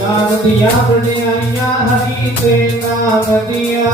ਨਾਮ ਦੀਆਂ ਬਣਾਈਆਂ ਹਰੀ ਤੇ ਨਾਮ ਦੀਆਂ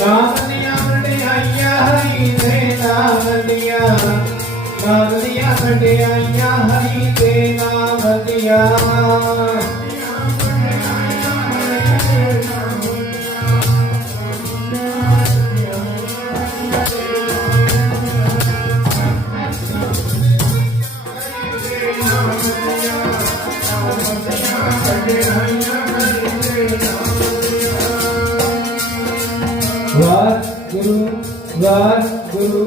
ਨਾਮ ਛੱਡਿਆ ਕਰ ਦੀਆਂ ਛੱਡਿਆਈਆਂ ਹਰੀ ਤੇ ਨਾਮ ਦੀਆਂ। ਵਾਹਿਗੁਰੂ ਵਾਹਿਗੁਰੂ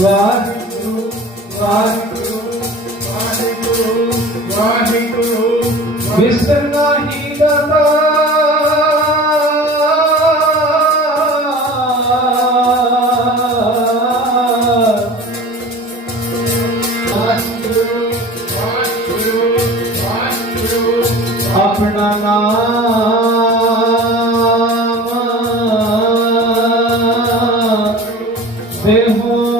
ਵਾਹਿਗੁਰੂ ਵਾਹਿਗੁਰੂ ਵਾਹਿਗੁਰੂ ਵਾਹਿਗੁਰੂ। ਵਿਸਰ ਨਹੀਂ ਦਤਾ ਆਪਣਾ ਨਾਮ ਦੇਹੋ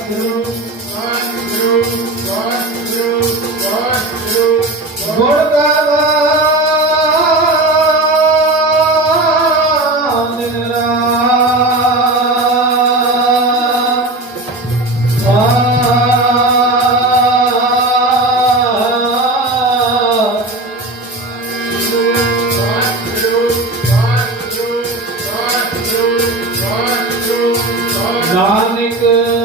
啊，那个